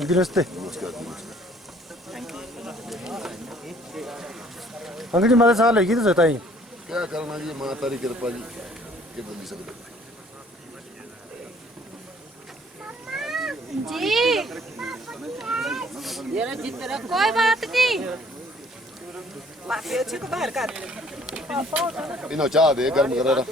नमस्ते अंकल जी, माता साल है तो बताइए क्या करना जी, माता की कृपा जी के बोल सकते जी। कोई बात नहीं, अच्छे को बाहर कर इन्हों चाह दे गर्म करा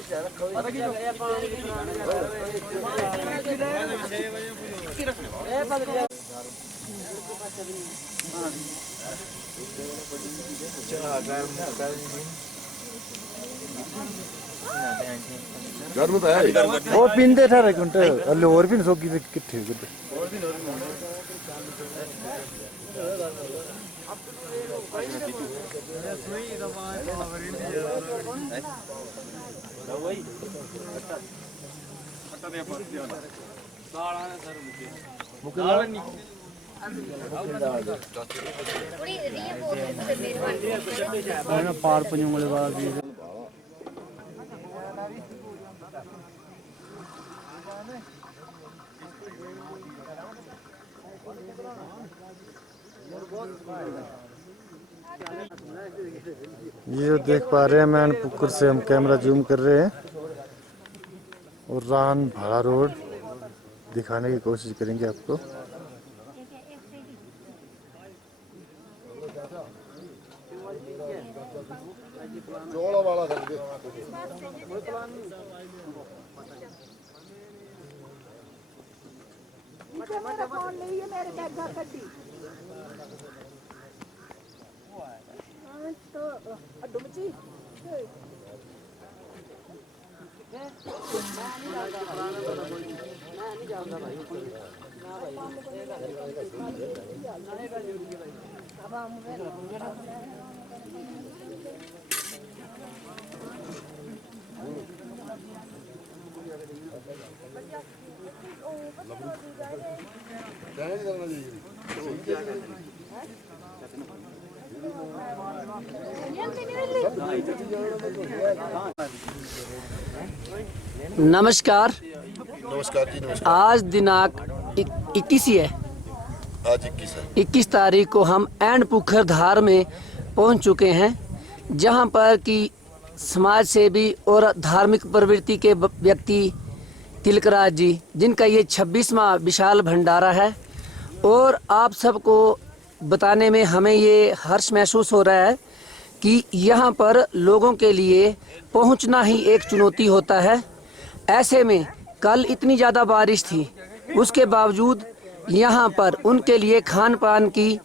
गर्म तो है वो पींदे ठारे घंटे अल्ले और भी सोगी ते किथे किथे पार पंजुंगले वाला भी ये जो देख पा रहे हैं मैन पुकुर से हम कैमरा जूम कर रहे हैं और रान भाड़ा रोड दिखाने की कोशिश करेंगे आपको। जोड़ा वाला कर दे नमस्कार। नमस्कार जी नमस्कार। आज दिनांक 21 ही है, आज 21 है। 21 तारीख को हम एंड पुखर धार में पहुंच चुके हैं, जहां पर कि समाज सेवी और धार्मिक प्रवृत्ति के व्यक्ति तिलकराज जी, जिनका ये 26वां विशाल भंडारा है। और आप सबको बताने में हमें ये हर्ष महसूस हो रहा है कि यहाँ पर लोगों के लिए पहुँचना ही एक चुनौती होता है। ऐसे में कल इतनी ज़्यादा बारिश थी, उसके बावजूद यहाँ पर उनके लिए खान पान की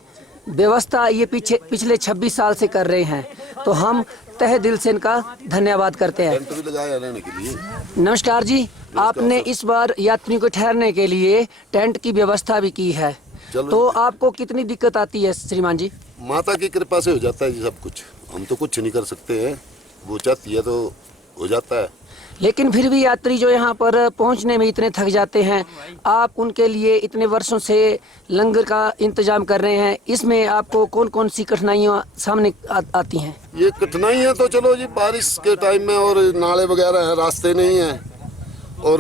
व्यवस्था ये पिछले 26 साल से कर रहे हैं, तो हम तहे दिल से इनका धन्यवाद करते हैं। टेंट भी लगाया रहने के लिए। नमस्कार जी, आपने इस बार यात्रियों को ठहरने के लिए टेंट की व्यवस्था भी की है, तो आपको कितनी दिक्कत आती है श्रीमान जी? माता की कृपा से हो जाता है जी सब कुछ, हम तो कुछ नहीं कर सकते हैं, वो चाहती है तो हो जाता है। लेकिन फिर भी यात्री जो यहाँ पर पहुँचने में इतने थक जाते हैं, आप उनके लिए इतने वर्षों से लंगर का इंतजाम कर रहे हैं, इसमें आपको कौन कौन सी कठिनाइयाँ सामने आती हैं? ये कठिनाइयाँ तो चलो जी बारिश के टाइम में और नाले वगैरह हैं, रास्ते नहीं हैं और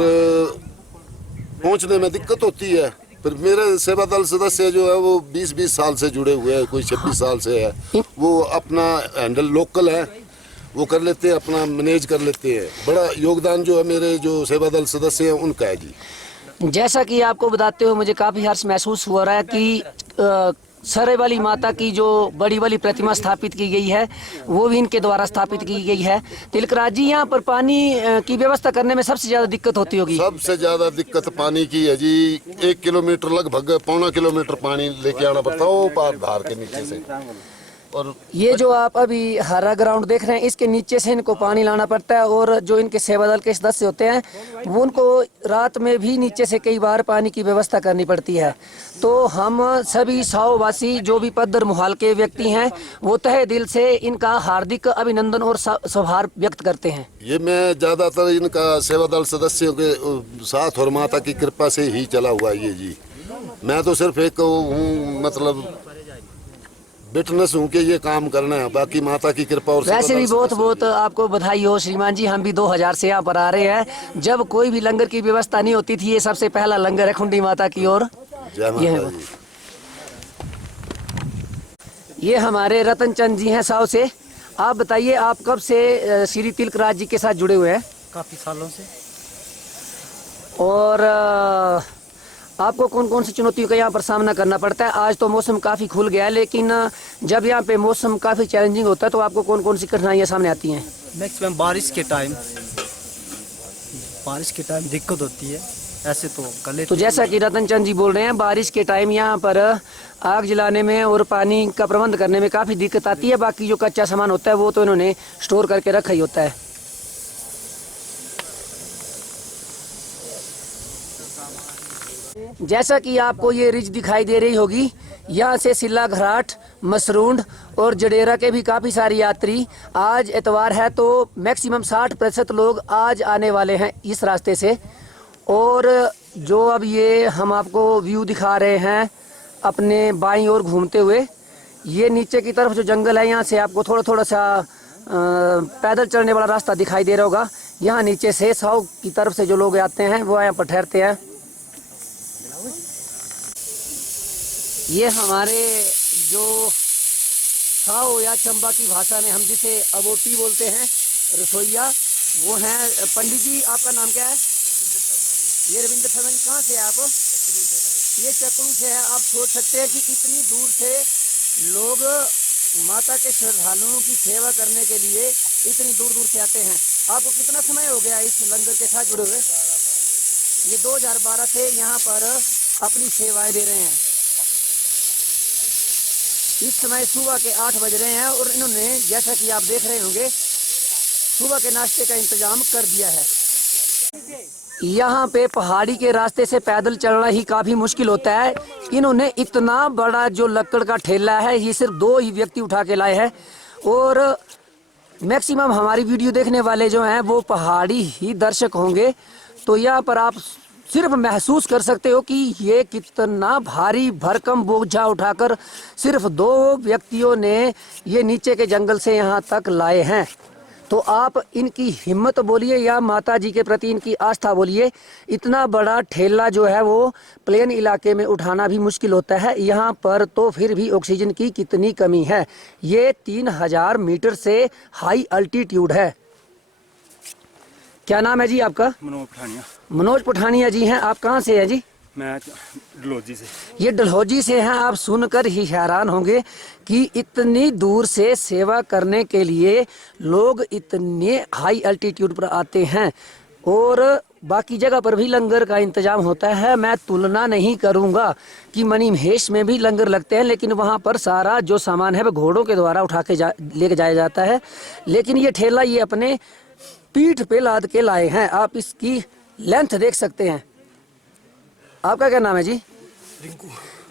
पहुँचने में दिक्कत होती है। फिर मेरे सेवा दल सदस्य जो है वो 20-20 साल से जुड़े हुए हैं, कोई 26 साल से है, वो अपना हैंडल लोकल है, वो कर लेते हैं, अपना मैनेज कर लेते हैं। बड़ा योगदान जो है मेरे जो सेवा दल सदस्य हैं उनका है जी। जैसा कि आपको बताते हुए मुझे काफ़ी हर्ष महसूस हो रहा है कि सरे वाली माता की जो बड़ी वाली प्रतिमा स्थापित की गई है वो भी इनके द्वारा स्थापित की गई है। तिलकराज जी, यहाँ पर पानी की व्यवस्था करने में सबसे ज़्यादा दिक्कत होती होगी? सबसे ज़्यादा दिक्कत पानी की है जी। 1 किलोमीटर लगभग 1.25 किलोमीटर पानी लेके आना पड़ता है वो पार धार के नीचे से। और ये जो आप अभी हरा ग्राउंड देख रहे हैं, इसके नीचे से इनको पानी लाना पड़ता है और जो इनके सेवा दल के सदस्य होते हैं वो उनको रात में भी नीचे से कई बार पानी की व्यवस्था करनी पड़ती है। तो हम सभी साओवासी जो भी पद्दर मोहाल के व्यक्ति हैं वो तहे दिल से इनका हार्दिक अभिनंदन और सौहार्द व्यक्त करते हैं। ये मैं ज़्यादातर इनका सेवा दल सदस्यों के साथ और माता की कृपा से ही चला हुआ ये जी। मैं तो सिर्फ एक हूँ, मतलब बिटनेस हूँ कि ये काम करना है, बाकी माता की कृपा और वैसे भी बहुत बहुत आपको बधाई हो श्रीमान जी। हम भी 2000 से यहाँ पर आ रहे हैं। जब कोई भी लंगर की व्यवस्था नहीं होती थी, ये सबसे पहला लंगर है खुंडी माता की ओर। जय माता जी। ये हमारे रतन चंद जी हैं साव से। आप बताइए, आप कब से श्री तिलकराज जी के साथ जुड़े हुए हैं? काफ़ी सालों से। और आपको कौन कौन सी चुनौतियों का यहाँ पर सामना करना पड़ता है? आज तो मौसम काफ़ी खुल गया है, लेकिन जब यहाँ पे मौसम काफ़ी चैलेंजिंग होता है तो आपको कौन कौन सी कठिनाइयाँ सामने आती हैं? मैक्सिमम बारिश के टाइम दिक्कत होती है। ऐसे तो गले तो जैसा कि रतन चंद जी बोल रहे हैं, बारिश के टाइम यहाँ पर आग जलाने में और पानी का प्रबंध करने में काफ़ी दिक्कत आती है। बाकी जो कच्चा सामान होता है वो तो इन्होंने स्टोर करके रखा ही होता है। जैसा कि आपको ये रिज दिखाई दे रही होगी, यहाँ से सिल्ला घराट, मसरूंड और जडेरा के भी काफ़ी सारे यात्री, आज एतवार है तो मैक्सिमम 60% लोग आज आने वाले हैं इस रास्ते से। और जो अब ये हम आपको व्यू दिखा रहे हैं अपने बाईं ओर घूमते हुए, ये नीचे की तरफ जो जंगल है, यहाँ से आपको थोड़ा थोड़ा सा पैदल चलने वाला रास्ता दिखाई दे रहा होगा। यहाँ नीचे से साउ की तरफ से जो लोग आते हैं वो यहाँ पर ठहरते हैं। ये हमारे जो साओ या चंबा की भाषा में हम जिसे अबोटी बोलते हैं, रसोईया, वो हैं पंडित जी। आपका नाम क्या है? ये रविंद्र शर्मा जी। कहाँ से हैं आप? ये चकड़ू से है। आप सोच सकते हैं कि इतनी दूर से लोग माता के श्रद्धालुओं की सेवा करने के लिए इतनी दूर दूर से आते हैं। आपको कितना समय हो गया इस लंगर के साथ जुड़े हुए? ये 2012 से यहाँ पर अपनी सेवाएं दे रहे हैं। इस समय सुबह के 8 बज रहे हैं और इन्होंने, जैसा कि आप देख रहे होंगे, सुबह के नाश्ते का इंतजाम कर दिया है। यहाँ पे पहाड़ी के रास्ते से पैदल चलना ही काफ़ी मुश्किल होता है। इन्होंने इतना बड़ा जो लकड़ का ठेला है, ये सिर्फ 2 ही व्यक्ति उठा के लाए हैं। और मैक्सिमम हमारी वीडियो देखने वाले जो हैं वो पहाड़ी ही दर्शक होंगे, तो यहाँ पर आप सिर्फ महसूस कर सकते हो कि ये कितना भारी भरकम बोझा उठाकर सिर्फ 2 व्यक्तियों ने ये नीचे के जंगल से यहाँ तक लाए हैं। तो आप इनकी हिम्मत बोलिए या माता जी के प्रति इनकी आस्था बोलिए। इतना बड़ा ठेला जो है वो प्लेन इलाके में उठाना भी मुश्किल होता है। यहाँ पर तो फिर भी ऑक्सीजन की कितनी कमी है। ये 3000 मीटर से हाई अल्टीट्यूड है। क्या नाम है जी आपका? मनोज पठानिया। मनोज पठानिया जी हैं। आप कहाँ से हैं जी? मैं डलहौजी से। ये डलहौजी से हैं। आप सुनकर ही हैरान होंगे कि इतनी दूर से सेवा करने के लिए लोग इतने हाई अल्टीट्यूड पर आते हैं। और बाकी जगह पर भी लंगर का इंतजाम होता है। मैं तुलना नहीं करूंगा कि मनी महेश में भी लंगर लगते हैं, लेकिन वहाँ पर सारा जो सामान है वो घोड़ों के द्वारा उठा के लेके जाया जाता है। लेकिन ये ठेला ये अपने पीठ पे लाद के लाए हैं। आप इसकी लेंथ देख सकते हैं। आपका क्या नाम है जी? रिंकू।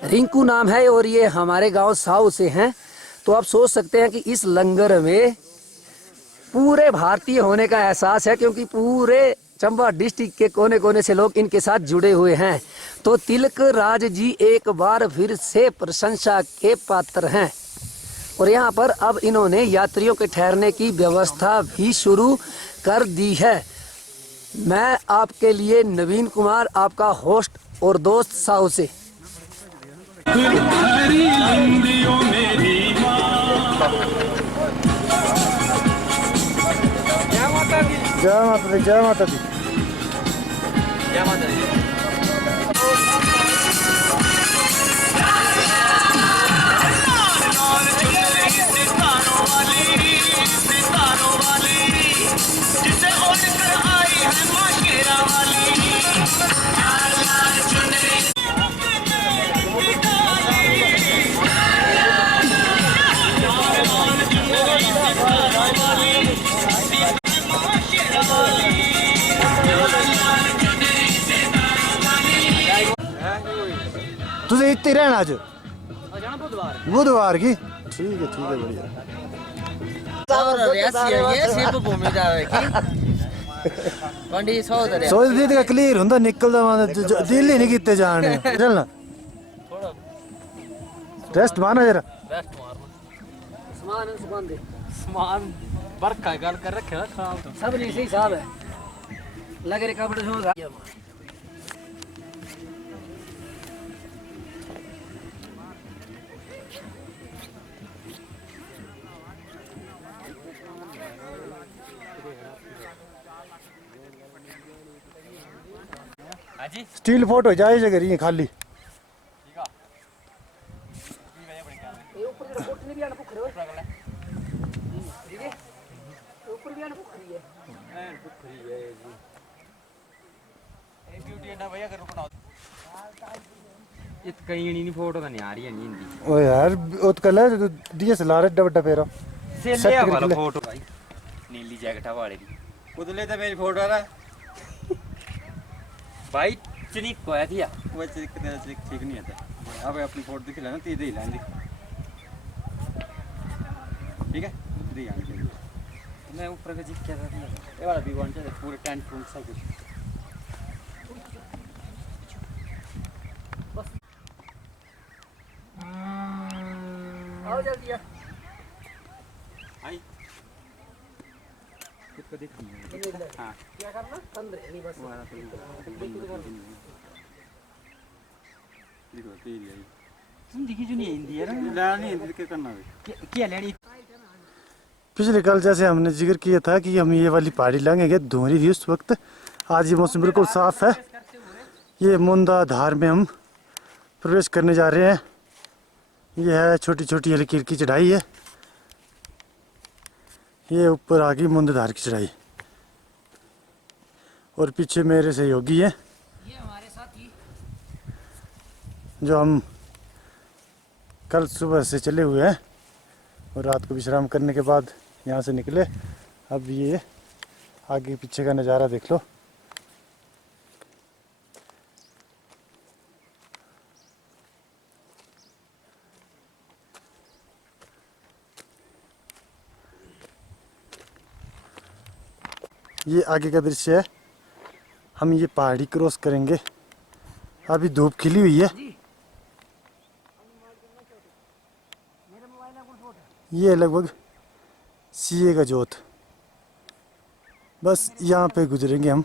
रिंकू नाम है और ये हमारे गांव साऊ से हैं। तो आप सोच सकते हैं कि इस लंगर में पूरे भारतीय होने का एहसास है, क्योंकि पूरे चंबा डिस्ट्रिक्ट के कोने कोने से लोग इनके साथ जुड़े हुए हैं। तो तिलकराज जी एक बार फिर से प्रशंसा के पात्र हैं। और यहाँ पर अब इन्होंने यात्रियों के ठहरने की व्यवस्था भी शुरू कर दी है। मैं आपके लिए नवीन कुमार, आपका होस्ट और दोस्त साऊ से। जय माता दी, जय माता दी, जय माता दी। कितनी रहना आज जाना बुधवार बुधवार की ठीक है बढ़िया सोच दी थी क्लियर हुंदा निकलदा दिल ही नहीं कीते जाने चलना रेस्ट मारना जरा सामान दे समान बरखा गल कर रखे ना खराब तो सब नहीं सही साहब है लगे रे कपड़े होगा स्टील फोटो जाए जगह रही है खाली कहीं नहीं फोटो तो नहीं आ रही है नहीं हिंदी ओ यार ओ तो कल डीएसएलआर एड्डा बड़ा फेरा से ले आ वाला फोटो भाई नीली जैकेट वाले की उधर तो मेरी फोटो आ भाई चनिक को आया था वो चनिक ठीक नहीं आता अब अपनी फोटो दिख लेना तीधे ही लाएंगे ठीक है तीधे ही मैं ऊपर का जिक क्या था ये वाला भी वन चाहिए पूरे टेंट रूम सब कुछ आओ जल्दी आई कितना दिख रही है हां क्या करना अंदर नहीं बस देखो तेरी आई जिंदगी जो नहीं हिंदी है ना नहीं हिंदी के करना है क्या लेनी पिछले कल जैसे हमने जिक्र किया था कि हम ये वाली पहाड़ी लाएंगे धुंधली थी उस वक्त आज ये मौसम बिल्कुल साफ है ये मुंदा धार में हम प्रवेश करने जा रहे हैं ये है छोटी छोटी हल्की हल्की चढ़ाई है ये ऊपर आ गई मुंदा धार की चढ़ाई और पीछे मेरे सहयोगी है ये हमारे साथी जो हम कल सुबह से चले हुए हैं और रात को विश्राम करने के बाद यहाँ से निकले अब ये आगे पीछे का नज़ारा देख लो ये आगे का दृश्य है हम ये पहाड़ी क्रॉस करेंगे अभी धूप खिली हुई है ये लगभग सीए का जोत बस यहाँ पे गुजरेंगे हम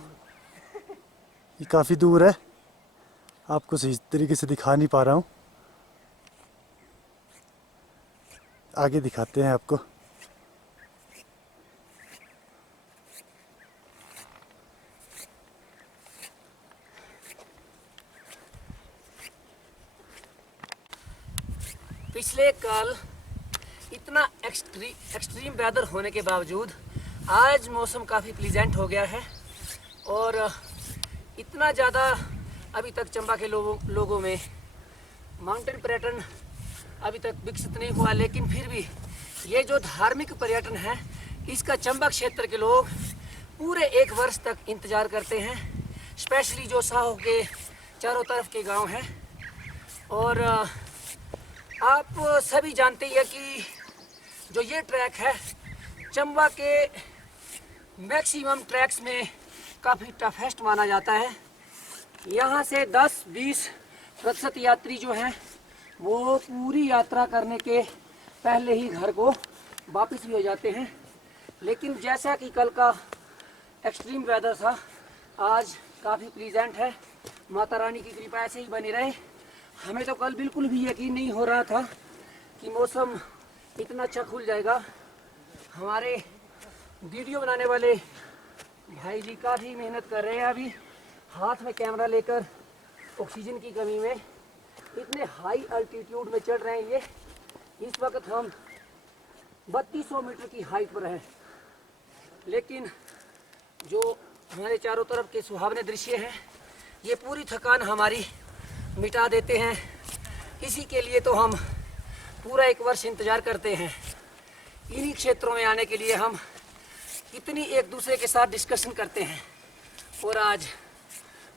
ये काफ़ी दूर है आपको सही तरीके से दिखा नहीं पा रहा हूँ आगे दिखाते हैं आपको पिछले कल इतना एक्सट्रीम वेदर होने के बावजूद आज मौसम काफ़ी प्लीजेंट हो गया है और इतना ज़्यादा अभी तक चंबा के लोगों में माउंटेन पर्यटन अभी तक विकसित नहीं हुआ लेकिन फिर भी ये जो धार्मिक पर्यटन है इसका चंबा क्षेत्र के लोग पूरे एक वर्ष तक इंतज़ार करते हैं स्पेशली जो साहो के चारों तरफ के गांव हैं और आप सभी जानते हैं कि जो ये ट्रैक है चंबा के मैक्सिमम ट्रैक्स में काफ़ी टफेस्ट माना जाता है यहाँ से 10-20% यात्री जो हैं वो पूरी यात्रा करने के पहले ही घर को वापस भी हो जाते हैं लेकिन जैसा कि कल का एक्सट्रीम वेदर था आज काफ़ी प्लीजेंट है माता रानी की कृपा ऐसे ही बनी रहे हमें तो कल बिल्कुल भी यकीन नहीं हो रहा था कि मौसम इतना अच्छा खुल जाएगा हमारे वीडियो बनाने वाले भाई जी काफ़ी मेहनत कर रहे हैं अभी हाथ में कैमरा लेकर ऑक्सीजन की कमी में इतने हाई अल्टीट्यूड में चढ़ रहे हैं ये इस वक्त हम 3200 मीटर की हाइट पर हैं लेकिन जो हमारे चारों तरफ के सुहावने दृश्य हैं ये पूरी थकान हमारी मिटा देते हैं इसी के लिए तो हम पूरा एक वर्ष इंतज़ार करते हैं इन्हीं क्षेत्रों में आने के लिए हम इतनी एक दूसरे के साथ डिस्कशन करते हैं और आज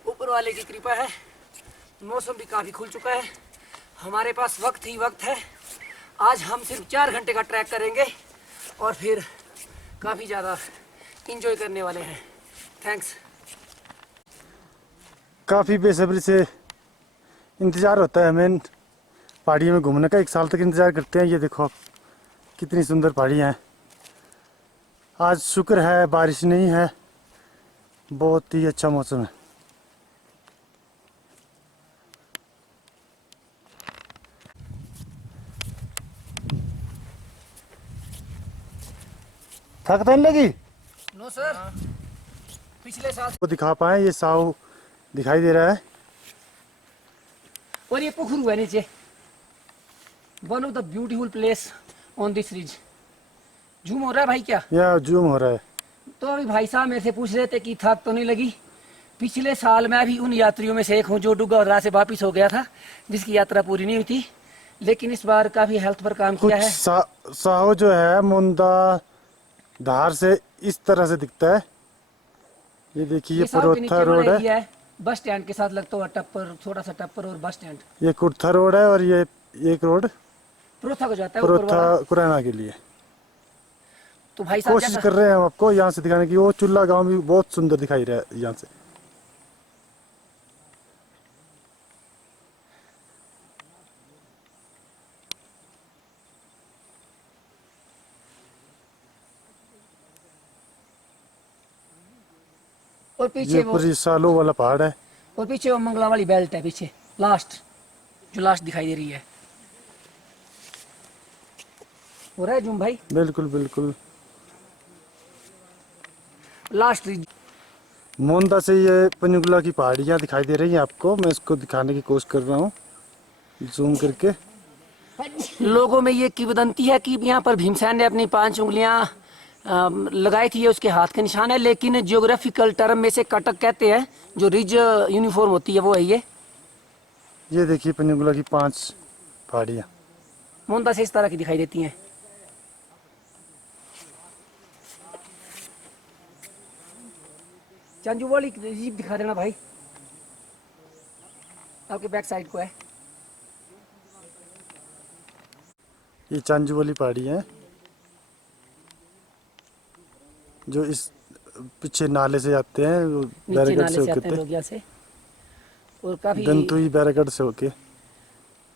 ऊपर वाले की कृपा है मौसम भी काफ़ी खुल चुका है हमारे पास वक्त ही वक्त है। आज हम सिर्फ 4 घंटे का ट्रैक करेंगे और फिर काफ़ी ज़्यादा इंजॉय करने वाले हैं। थैंक्स। काफ़ी बेसब्री से इंतज़ार होता है हमें पहाड़ियों में घूमने का। 1 साल तक इंतज़ार करते हैं। ये देखो आप कितनी सुंदर पहाड़ियाँ हैं। आज शुक्र है बारिश नहीं है, बहुत ही अच्छा मौसम है। थक तो नहीं लगी? नो सर, पिछले साल वो दिखा पाए, ये साव दिखाई दे रहा है। और ये पुखरू है नीचे। One of the beautiful place on this ridge. झूम हो रहा है भाई क्या? या जूम हो रहा है। तो अभी भाई साहब मेरे से पूछ रहे थे कि थक तो नहीं लगी। पिछले साल मैं भी उन यात्रियों में से एक हूँ जो डुग्गा से वापिस हो गया था, जिसकी यात्रा पूरी नहीं हुई थी। लेकिन इस बार काफ़ी हेल्थ पर काम कुछ किया है। साव जो है मुंदा धार से इस तरह से दिखता है। ये देखिए, ये साउथ के नीचे पुरोथा रोड वाला है। एरिया है, बस स्टैंड के साथ लगता हुआ टप्पर, छोटा सा टप्पर और बस स्टैंड। ये कुर्था रोड है और ये एक रोड प्रोथा को जाता है ऊपर पुरोथा वाला। कुराना के लिए। तो भाई साहब कोशिश कर रहे हैं हम आपको यहाँ से दिखाने की। वो चुल्ला गांव भी बहुत सुंदर दिखाई रहा है यहाँ से। और ये पीछे वो, पूरी सालों वाला पहाड़ है। और पीछे वो मंगला वाली बेल्ट है, पीछे लास्ट, जो लास्ट दिखाई दे रही है। हो रहा है जूम भाई? बिल्कुल बिल्कुल। Last ridge. मोंदा से ये पंजुगला की पहाड़ियाँ दिखाई दे रही हैं आपको। मैं इसको दिखाने की कोशिश कर रहा हूँ जूम करके। लोगों में ये किंवदंती है कि यहाँ पर भीमसेन ने अपनी 5 उंगलियां लगाई थी। ये उसके हाथ के निशान है, लेकिन जियोग्राफिकल टर्म में से कटक कहते हैं। जो रिज यूनिफॉर्म होती है वो है ये। देखिए पंजुगला की 5 पहाड़ियाँ मोंदा से इस तरह की दिखाई देती हैं। चांजू वाली जीप दिखा देना भाई, आपके बैक साइड को है। ये चांजू वाली पहाड़ी है जो इस पीछे नाले से आते हैं, वो नीचे बैरागढ़ नाले से से आते हैं होके लोग यहाँ से। और काफी दंतुई बैरागढ़ से होके और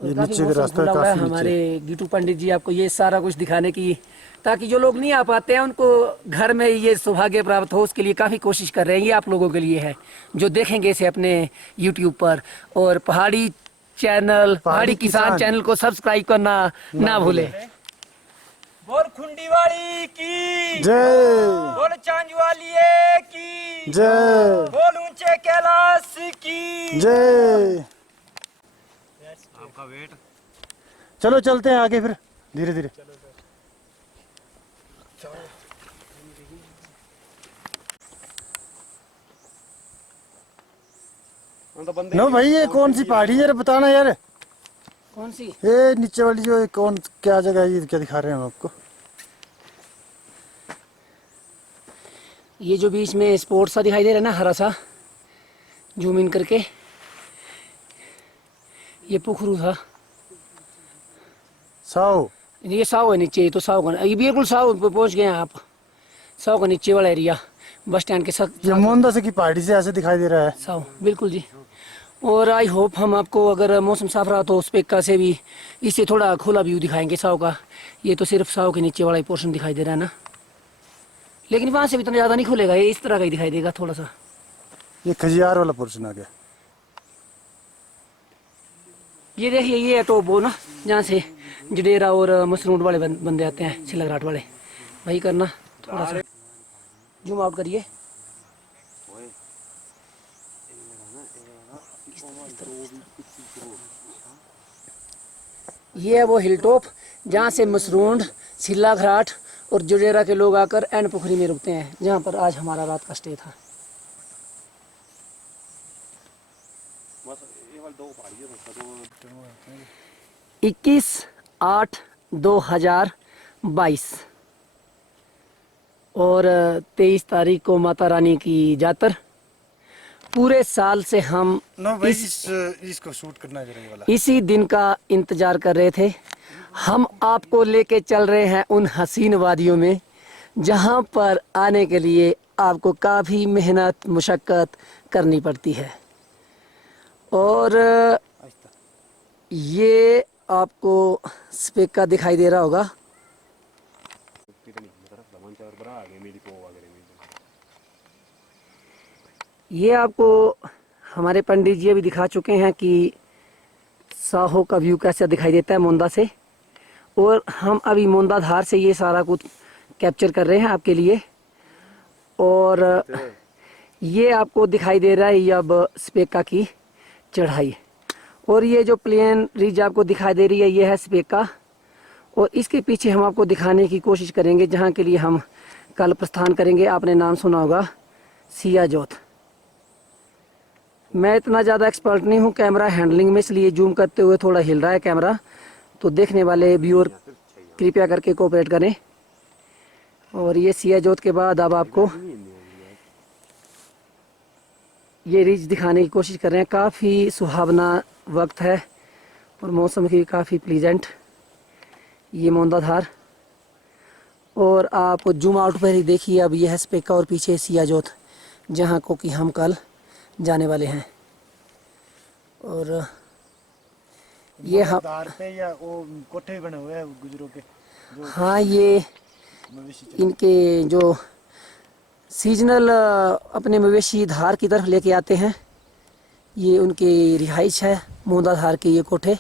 ये काफी नीचे का मौसम रास्ता खुला हुआ है। काफी हमारे नीचे। गीटू पंडित जी आपको ये सारा कुछ दिखाने की, ताकि जो लोग नहीं आ पाते हैं उनको घर में ये सौभाग्य प्राप्त हो, उसके लिए काफ़ी कोशिश कर रहे हैं। ये आप लोगों के लिए है जो देखेंगे इसे अपने YouTube पर। और पहाड़ी चैनल, पहाड़ी किसान चैनल को सब्सक्राइब करना ना भूले। बोल खुंडीवाड़ी की जय बोल चांजवालिए की जय बोल ऊंचे कैलाश की जय। आपका वेट। चलो चलते हैं आगे फिर धीरे धीरे। नो भाई, ये कौन सी पहाड़ी है यार, बताना यार। कौन सी? ये नीचे वाली जो कौन क्या जगह है, ये क्या दिखा रहे हैं हम आपको? ये जो बीच में स्पोर्ट सा दिखाई दे रहा है ना, हरा सा, जूम इन करके, ये पुखरू था। साव ये साव है नीचे, तो साव का, ये बिल्कुल साव पे पहुंच गए हैं आप। साव का नीचे वाला एरिया बस स्टैंड के साथ। ये मोंदा से की पहाड़ी से ऐसे दिखाई दे रहा है। साव बिल्कुल जी। और आई होप हम आपको, अगर मौसम साफ रहा तो उस पेक्का से भी इससे थोड़ा खुला व्यू दिखाएंगे साव का। ये तो सिर्फ साव के नीचे वाला ही पोर्शन दिखाई दे रहा है ना, लेकिन वहाँ से भी इतना ज़्यादा नहीं खुलेगा, ये इस तरह का ही दिखाई देगा थोड़ा सा। ये खजियार वाला पोर्शन आ गया। ये देखिए, ये है टॉप वो ना, जहाँ से जडेरा और मसरूड वाले बंदे आते हैं, छिलघाट वाले। वही करना थोड़ा सा जूम आउट करिए। ये है वो हिल टॉप जहाँ से मसरूंड, छिल्लाघाट और जडेरा के लोग आकर एन पोखरी में रुकते हैं, जहाँ पर आज हमारा रात का स्टे था। तो 21/8/2022 और 23 तारीख को माता रानी की जातर पूरे साल से हम नो भाई इसको शूट करना है ये वाला। इसी दिन का इंतजार कर रहे थे। हम आपको लेके चल रहे हैं उन हसीन वादियों में जहां पर आने के लिए आपको काफ़ी मेहनत मुशक्क़त करनी पड़ती है। और ये आपको स्पीकर दिखाई दे रहा होगा। ये आपको हमारे पंडित जी अभी दिखा चुके हैं कि साहो का व्यू कैसा दिखाई देता है मोंदा से। और हम अभी मोंदा धार से ये सारा कुछ कैप्चर कर रहे हैं आपके लिए। और ये आपको दिखाई दे रहा है ये अब स्पेका की चढ़ाई। और ये जो प्लेन रिज आपको दिखाई दे रही है ये है स्पेका। और इसके पीछे हम आपको दिखाने की कोशिश करेंगे जहाँ के लिए हम कल प्रस्थान करेंगे। आपने नाम सुना होगा सियाजोत। मैं इतना ज़्यादा एक्सपर्ट नहीं हूँ कैमरा हैंडलिंग में, इसलिए जूम करते हुए थोड़ा हिल रहा है कैमरा। तो देखने वाले व्यूअर कृपया करके कोऑपरेट करें। और ये सियाजोत के बाद अब आपको ये रिज दिखाने की कोशिश कर रहे हैं। काफ़ी सुहावना वक्त है और मौसम की काफ़ी प्लीजेंट ये मोंदा धार। और आप जूम आउट पर ही देखिए अब ये है स्पेका और पीछे सियाजोत जहाँ को कि हम कल जाने वाले हैं। और ये हम धार पे या वो कोठे बने हुए हैं गुजरों के जो हाँ ये इनके जो सीजनल अपने मवेशी धार की तरफ लेके आते हैं। ये उनकी रिहाइश है मोंदा धार के ये कोठे।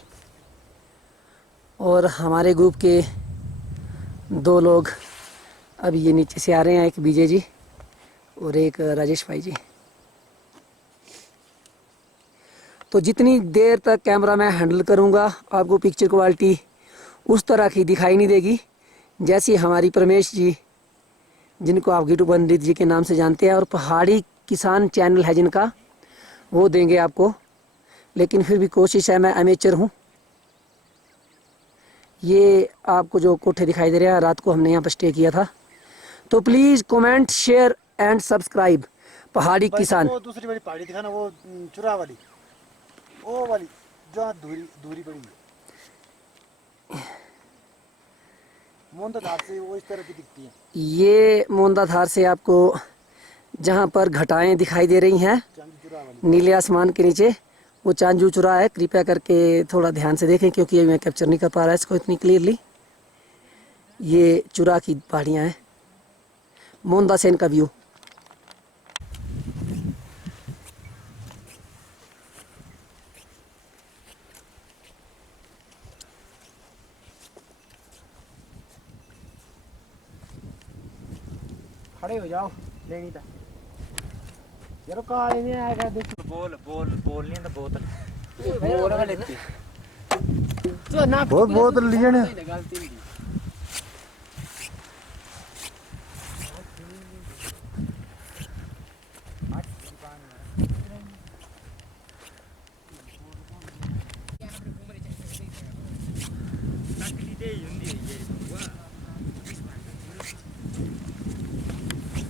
और हमारे ग्रुप के 2 लोग अब ये नीचे से आ रहे हैं, एक विजय जी और एक राजेश भाई जी। तो जितनी देर तक कैमरा मैं हैंडल करूँगा आपको पिक्चर क्वालिटी उस तरह की दिखाई नहीं देगी जैसी हमारी परमेश जी, जिनको आप गिटू पंडित जी के नाम से जानते हैं, और पहाड़ी किसान चैनल है जिनका, वो देंगे आपको। लेकिन फिर भी कोशिश है, मैं अमेचर हूँ। ये आपको जो कोठे दिखाई दे रहा है रात को हमने यहाँ पर स्टे किया था। तो please comment share and subscribe पहाड़ी किसान। वो दूसरी वाली पहाड़ी दिखाना, वो चुरा वाली, वो वाली जो दूरी पड़ी है मोंदा धार से, वो इस तरह की दिखती है। ये मोंदा धार से आपको जहाँ पर घटाएं दिखाई दे रही हैं नीले आसमान के नीचे, वो चांजू चुरा है। कृपया करके थोड़ा ध्यान से देखें क्योंकि ये मैं कैप्चर नहीं कर पा रहा इसको इतनी क्लियरली। ये चुरा की पहाड़ियाँ हैं, मोंदा सेन का व्यू। खड़े हो जाओ, लेनी था यार काले नहीं आएगा। देखो बोल बोल बोल नहीं तो बोतल बहुत बहुत लिए ने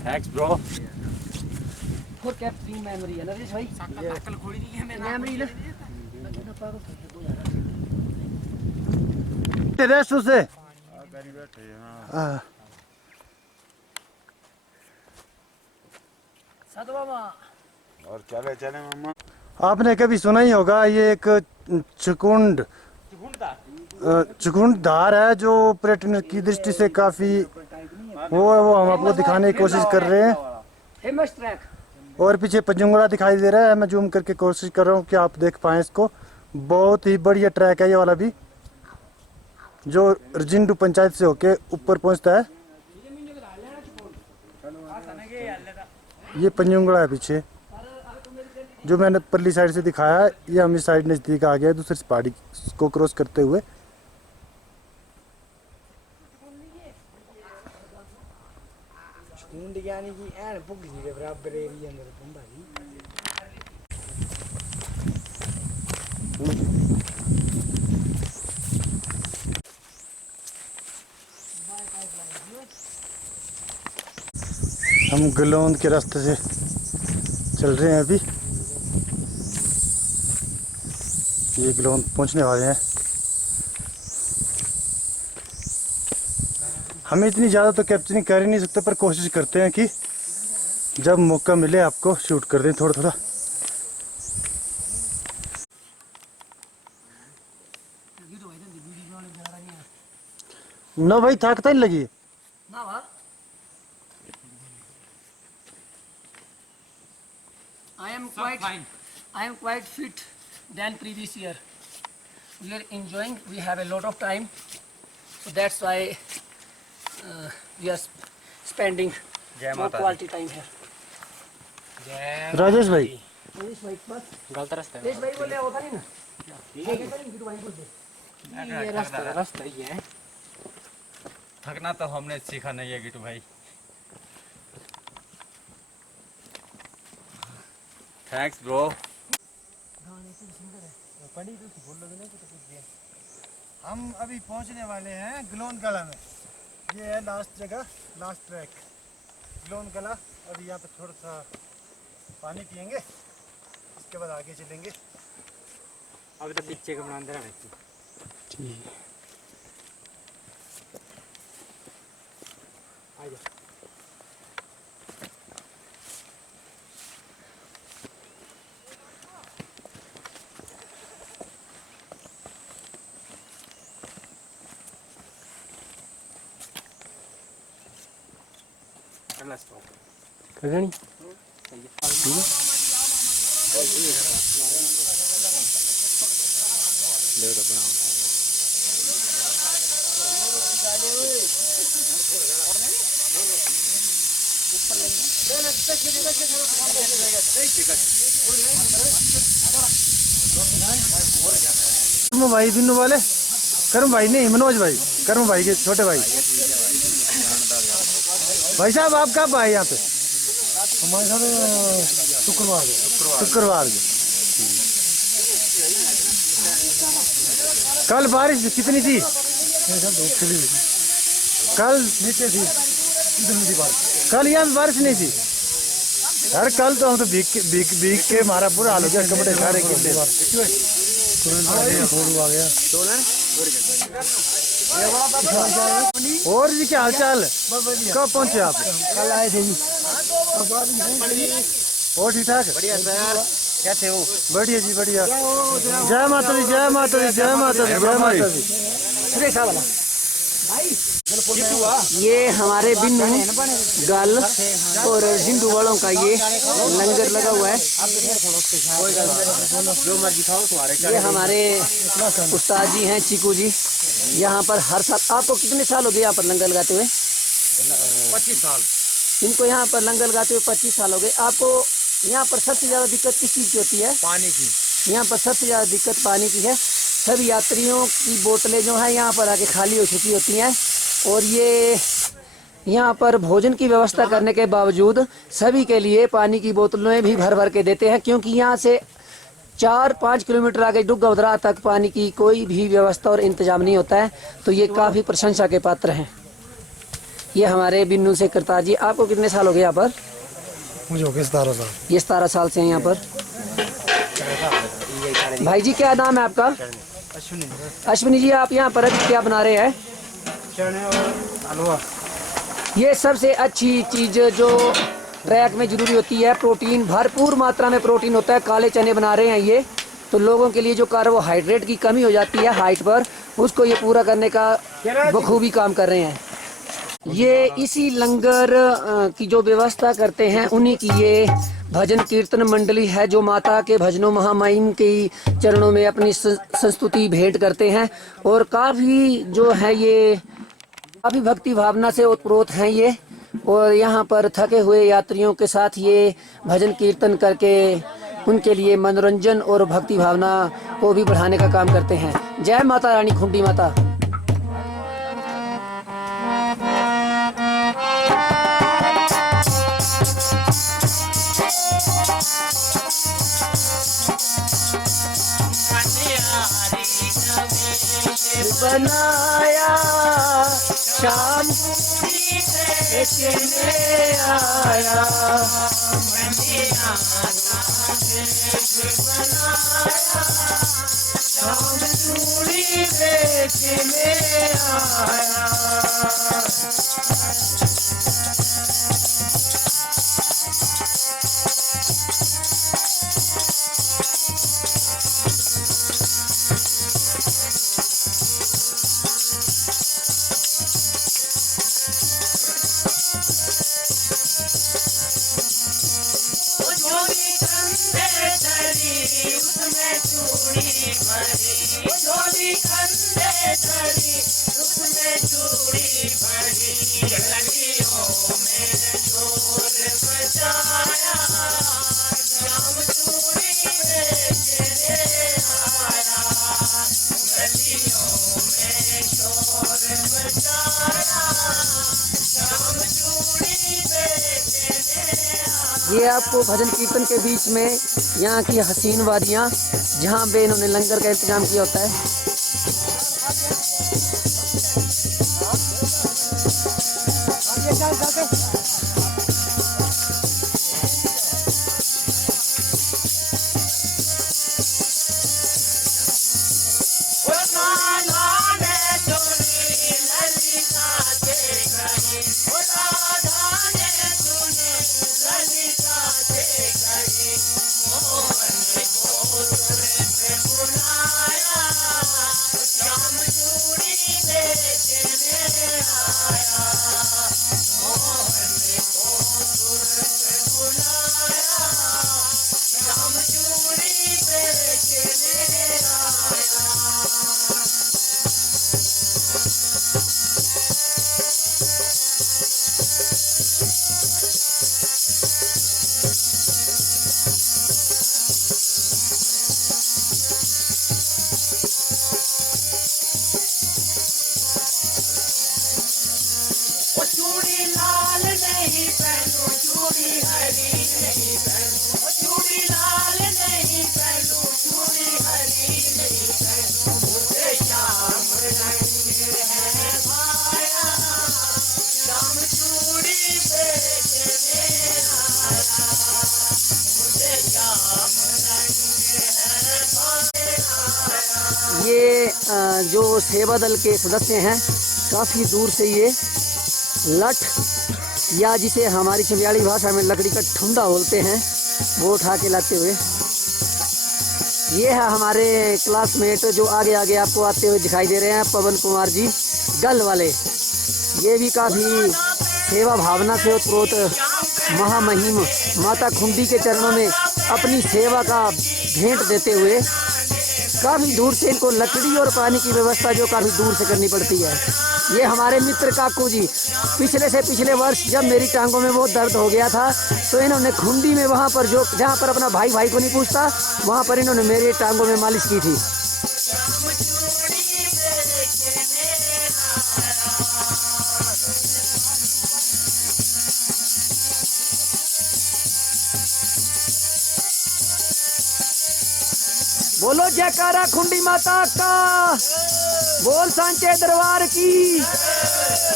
thanks bro. For capturing memory है नरेश भाई। अकल खोड़ी नहीं है मेरा मेमोरी ना रेस्ट उसे और चले चले मम्मा। आपने कभी सुना ही होगा ये एक चुकुंड धार है जो पर्यटन की दृष्टि से काफी वो हम आपको दिखाने की कोशिश कर रहे हैं। Famous track. और पीछे पंजुंगड़ा दिखाई दे रहा है, मैं जूम करके कोशिश कर रहा हूँ कि आप देख पाएं इसको। बहुत ही बढ़िया ट्रैक है ये वाला भी, जो रजिंडू पंचायत से होके ऊपर पहुँचता है। ये पंजुंगड़ा है पीछे, जो मैंने परली साइड से दिखाया है। ये हम इस साइड नज़दीक आ गए दूसरी पहाड़ी को क्रॉस करते हुए। यानी कि एन पुग जी के बराबर एरिया अंदर पंबाली। हम गलौंद के रास्ते से चल रहे हैं अभी। ये ग्लोन पहुंचने वाले हैं। हमें इतनी ज़्यादा तो कैप्चरिंग कर ही नहीं सकते, पर कोशिश करते हैं कि जब मौका मिले आपको शूट कर दें थोड़ा थोड़ा। ना भाई थकता नहीं लगी I am quite fit than previous year. We are enjoying. We have a lot of time, so that's why we are spending more quality time here. Rajesh भाई, गलत रास्ता है। राजेश भाई बोले होता नहीं ना। ये रास्ता ही है। थकना तो हमने सीखा नहीं है गिट्टू भाई। Thanks bro. हम अभी पहुंचने वाले हैं ग्लोन कला में। ये है लास्ट जगह, लास्ट ट्रैक ग्लोन कला। अभी यहाँ पे थोड़ा सा पानी पियेंगे, इसके बाद आगे चलेंगे। अभी तो पीछे का अंदर है। ठीक कर्म भाई बिन्नू वाले, कर्म भाई नहीं, मनोज भाई, कर्म भाई के छोटे भाई। भाई साहब आप कब आए यहाँ पे? हमारे साथ शुक्रवार शुक्रवार कल बारिश कितनी थी? कल नीचे थी, कल यहाँ पे बारिश नहीं थी। यार कल तो हम तो भीग के हमारा बुरा हाल हो गया, कपड़े सारे गिले। और जी क्या हाल चाल? कब पहुंचे आप? कल आए थे जी। और ठीक ठाक? बढ़िया सर, कैसे हो? बढ़िया जी बढ़िया। जय माता दी, जय माता दी, जय माता दी, जय माता दी। ये हमारे बिन्नू गल और हिंदू वालों का ये लंगर लगा हुआ है। ये हमारे उस्ताद जी हैं चीकू जी। यहाँ पर हर साल, आपको कितने साल हो गए यहाँ पर लंगर लगाते हुए? 25 साल। इनको यहाँ पर लंगर लगाते हुए 25 साल हो गए। आपको यहाँ पर सबसे ज़्यादा दिक्कत किस चीज़ की होती है? पानी की। यहाँ पर सबसे ज़्यादा दिक्कत पानी की है। सभी यात्रियों की बोतलें जो हैं यहाँ पर आके खाली हो चुकी होती हैं, और ये यहाँ पर भोजन की व्यवस्था करने के बावजूद सभी के लिए पानी की बोतलें भी भर भर के देते हैं, क्योंकि यहाँ से 4-5 किलोमीटर आगे डुग्गावदरा तक पानी की कोई भी व्यवस्था और इंतजाम नहीं होता है। तो ये काफ़ी प्रशंसा के पात्र हैं। ये हमारे बिन्नू से करतार जी। आपको कितने साल हो गए यहाँ पर? मुझे हो गए 17 साल। ये 17 साल से हैं यहाँ पर। भाई जी क्या नाम है आपका? अश्विनी जी। आप यहाँ पर अभी क्या बना रहे हैं? चने और हलवा। ये सबसे अच्छी चीज़ जो ट्रैक में ज़रूरी होती है, प्रोटीन, भरपूर मात्रा में प्रोटीन होता है। काले चने बना रहे हैं ये, तो लोगों के लिए जो कार्बोहाइड्रेट की कमी हो जाती है हाइट पर, उसको ये पूरा करने का बखूबी काम कर रहे हैं। ये इसी लंगर की जो व्यवस्था करते हैं, उन्हीं की ये भजन कीर्तन मंडली है, जो माता के भजनों महामहिम के चरणों में अपनी संस्तुति भेंट करते हैं। और काफ़ी जो है ये काफ़ी भक्ति भावना से ओतप्रोत हैं ये, और यहाँ पर थके हुए यात्रियों के साथ ये भजन कीर्तन करके उनके लिए मनोरंजन और भक्ति भावना को भी बढ़ाने का काम करते हैं। जय माता रानी खुंडी माता। बनाया शाम आया, ये आपको भजन कीर्तन के बीच में यहाँ की हसीन वादियाँ जहाँ पे इन्होंने लंगर का इंतजाम किया होता है। ये जो सेवा दल के सदस्य हैं काफ़ी दूर से ये लठ या जिसे हमारी छबियाड़ी भाषा में लकड़ी का ठुंडा बोलते हैं वो उठा के लाते हुए। ये है हमारे क्लासमेट जो आगे आगे आपको आते हुए दिखाई दे रहे हैं, पवन कुमार जी गल वाले। ये भी काफ़ी सेवा भावना से उत्प्रोत महामहिम माता खुंडी के चरणों में अपनी सेवा का भेंट देते हुए काफ़ी दूर से इनको लकड़ी और पानी की व्यवस्था जो काफ़ी दूर से करनी पड़ती है। ये हमारे मित्र काकू जी पिछले से पिछले वर्ष जब मेरी टांगों में बहुत दर्द हो गया था तो इन्होंने खुंडी में वहाँ पर जो जहाँ पर अपना भाई भाई को नहीं पूछता वहाँ पर इन्होंने मेरे टांगों में मालिश की थी। बोलो जयकारा खुंडी माता का, बोल सांचे दरबार की,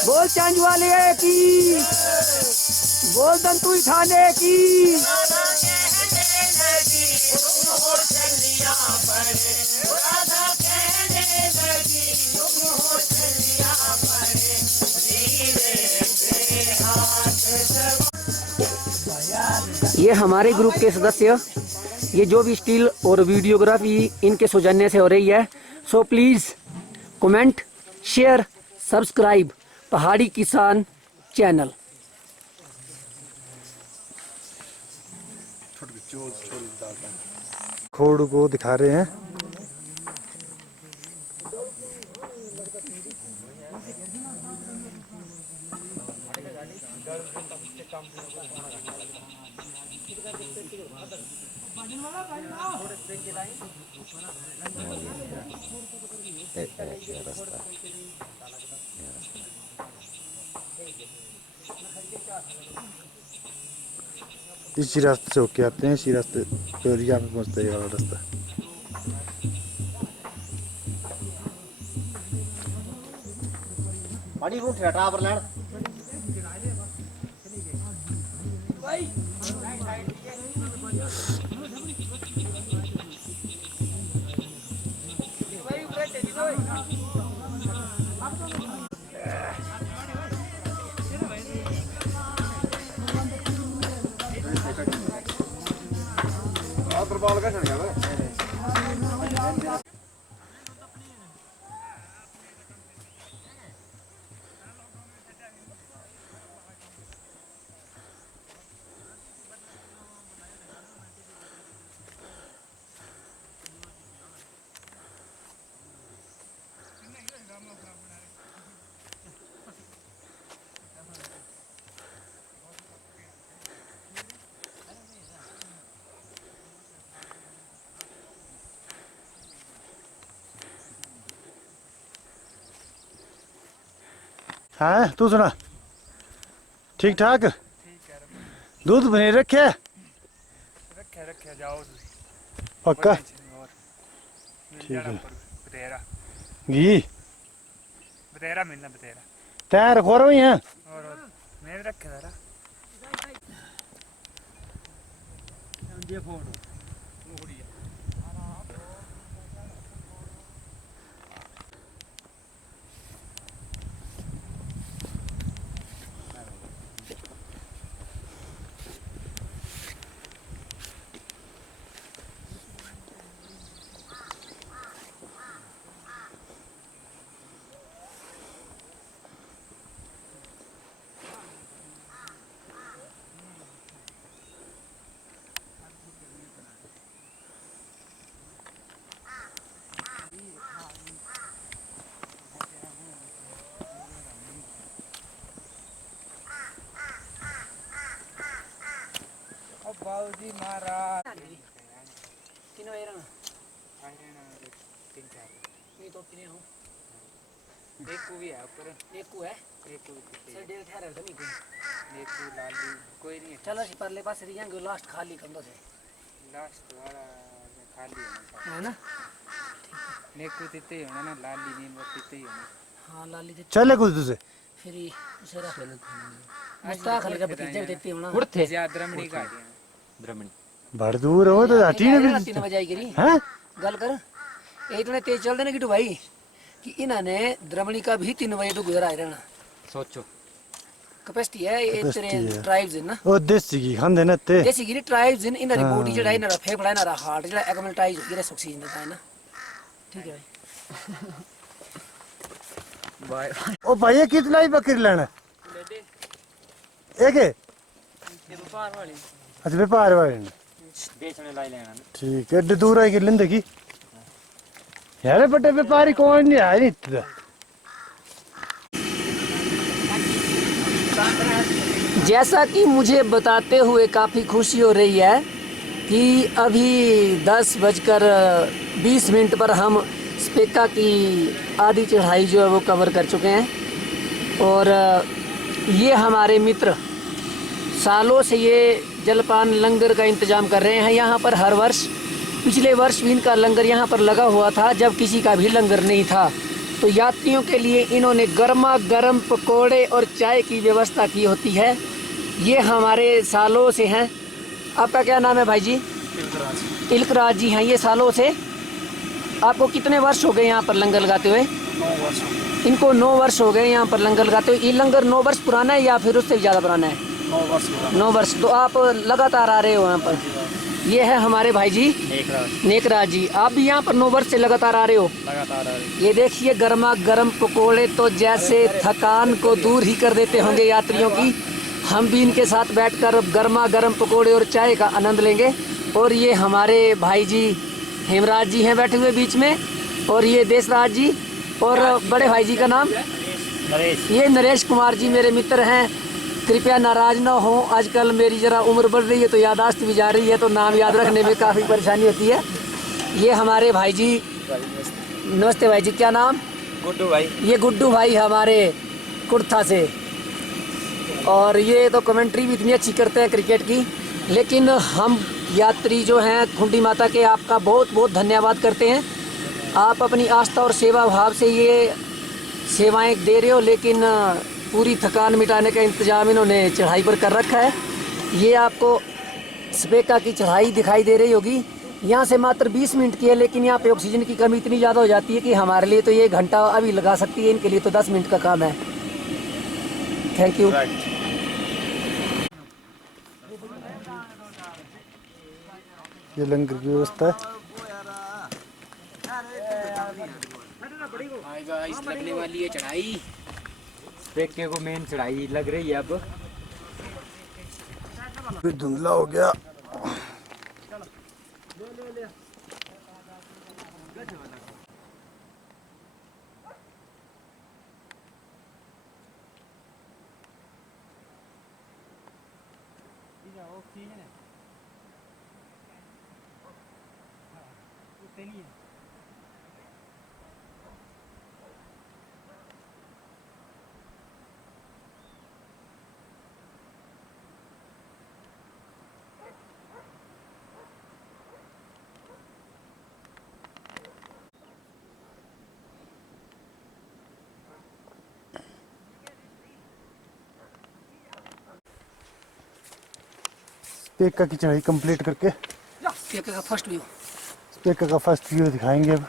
बोल चांज वाले की, बोल दंतुई थाने की। ये हमारे ग्रुप के सदस्य, ये जो भी स्टिल और वीडियोग्राफी इनके सौजन्य से हो रही है, so please comment, share, subscribe पहाड़ी किसान चैनल। खोड़ को दिखा रहे हैं। इसी रास्ते से होके आते हैं, इसी रास्ते पेरिया में पहुंचता है ये वाला रास्ता। बड़ी रूट है टावर लैंड फुटबॉल का छड़ गया हाँ तू सुना ठीक ठाक दूध बने रखे रखे जाओ पक्का ठीक है घी बतेरा मिलना बतेरा तैयार रखो रहा हैं और मैं रखे जरा ये फोटो बाबूजी महाराज तीनों ये रहा तीन चार मैं तो तीन हूँ एक को भी है ऊपर एक को है एक को सर डेढ़ ठहरा था नहीं कोई एक को लाली कोई नहीं है चलो परले पास रियांगे लास्ट खाली कर दो से लास्ट वाला खाली है ना एक को तिते ही होना ना लाली नहीं वो तिते ही होना हाँ लाली दे चले कुछ तुझे फिर ही उसे रख लेना मुस्ताक लगा भतीजे देते होना उड़ते ज्यादा द्रमणी का द्रमणी बड़ दूर हो तो हटी ने भी 3 बजे आई करी हैं गल कर इतने तेज चल देने की तो भाई कि इन्होंने द्रमणी का भी 3 बजे तो गुजरा रहना सोचो कैपेसिटी है ये तेरे Capacity है। ट्राइब्स है ना ओ देसी घी खांदे ने ते देसी गिरी ट्राइब्स इन इनरी बॉडी जड़ा इनरा फेफड़ा इनरा हार्ट जड़ा एक्मल्टाइज हो गया ऑक्सीजन देता है ना ठीक है बाय ओ भाई ये कितना ही बकरी लेना एक है ये व्यापार वाली अच्छा व्यापार वाले ने बेचने लाई लेना ठीक है एड्डे दूर आई के लेंदे की यार बड़े व्यापारी कौन नहीं आए नहीं इतना जैसा कि मुझे बताते हुए काफ़ी खुशी हो रही है कि अभी 10:20 पर हम स्पेका की आधी चढ़ाई जो है वो कवर कर चुके हैं और ये हमारे मित्र सालों से ये जलपान लंगर का इंतज़ाम कर रहे हैं यहाँ पर हर वर्ष। पिछले वर्ष भी इनका लंगर यहाँ पर लगा हुआ था जब किसी का भी लंगर नहीं था, तो यात्रियों के लिए इन्होंने गर्मा गर्म पकोड़े और चाय की व्यवस्था की होती है। ये हमारे सालों से हैं। आपका क्या नाम है भाई जी? तिलकराज जी हैं ये सालों से। आपको कितने वर्ष हो गए यहाँ पर लंगर लगाते हुए? 9 वर्ष इनको 9 वर्ष हो गए यहाँ पर लंगर लगाते हुए। ये लंगर 9 वर्ष पुराना है या फिर उससे भी ज़्यादा पुराना है? 9 वर्ष 9 वर्ष। तो आप लगातार आ रहे हो यहाँ पर। ये है हमारे भाई जी नेकराज जी। आप भी यहाँ पर 9 वर्ष से लगातार आ रहे हो? लगातार आ रही ये देखिए गर्मा गर्म पकोड़े तो जैसे थकान को दूर ही कर देते होंगे यात्रियों की। हम भी इनके साथ बैठकर गर्मा गर्म पकोड़े और चाय का आनंद लेंगे। और ये हमारे भाई जी हेमराज जी हैं बैठे हुए बीच में, और ये देशराज जी, और बड़े भाई जी का नाम ये नरेश कुमार जी मेरे मित्र हैं। कृपया नाराज ना हो, आजकल मेरी ज़रा उम्र बढ़ रही है तो यादाश्त भी जा रही है, तो नाम याद रखने में काफ़ी परेशानी होती है। ये हमारे भाई जी, नमस्ते भाई जी, क्या नाम? गुड्डू भाई। ये गुड्डू भाई हमारे कुर्था से, और ये तो कमेंट्री भी इतनी अच्छी करते हैं क्रिकेट की। लेकिन हम यात्री जो हैं खुंडी माता के, आपका बहुत बहुत धन्यवाद करते हैं। आप अपनी आस्था और सेवा भाव से ये सेवाएं दे रहे हो, लेकिन पूरी थकान मिटाने का इंतज़ाम इन्होंने चढ़ाई पर कर रखा है। ये आपको स्पेका की चढ़ाई दिखाई दे रही होगी। यहाँ से मात्र 20 मिनट की है, लेकिन यहाँ पे ऑक्सीजन की कमी इतनी ज़्यादा हो जाती है कि हमारे लिए तो ये घंटा अभी लगा सकती है, इनके लिए तो 10 मिनट का काम है। Thank you. ये लंगर की व्यवस्था है। इस लगने वाली है चढ़ाई, पेके को मेन चढ़ाई लग रही है अब। फिर धुंधला हो गया। स्पेका की चढ़ाई कंप्लीट करके पेके का फर्स्ट व्यू। स्पेका का फर्स्ट व्यू दिखाएंगे अब।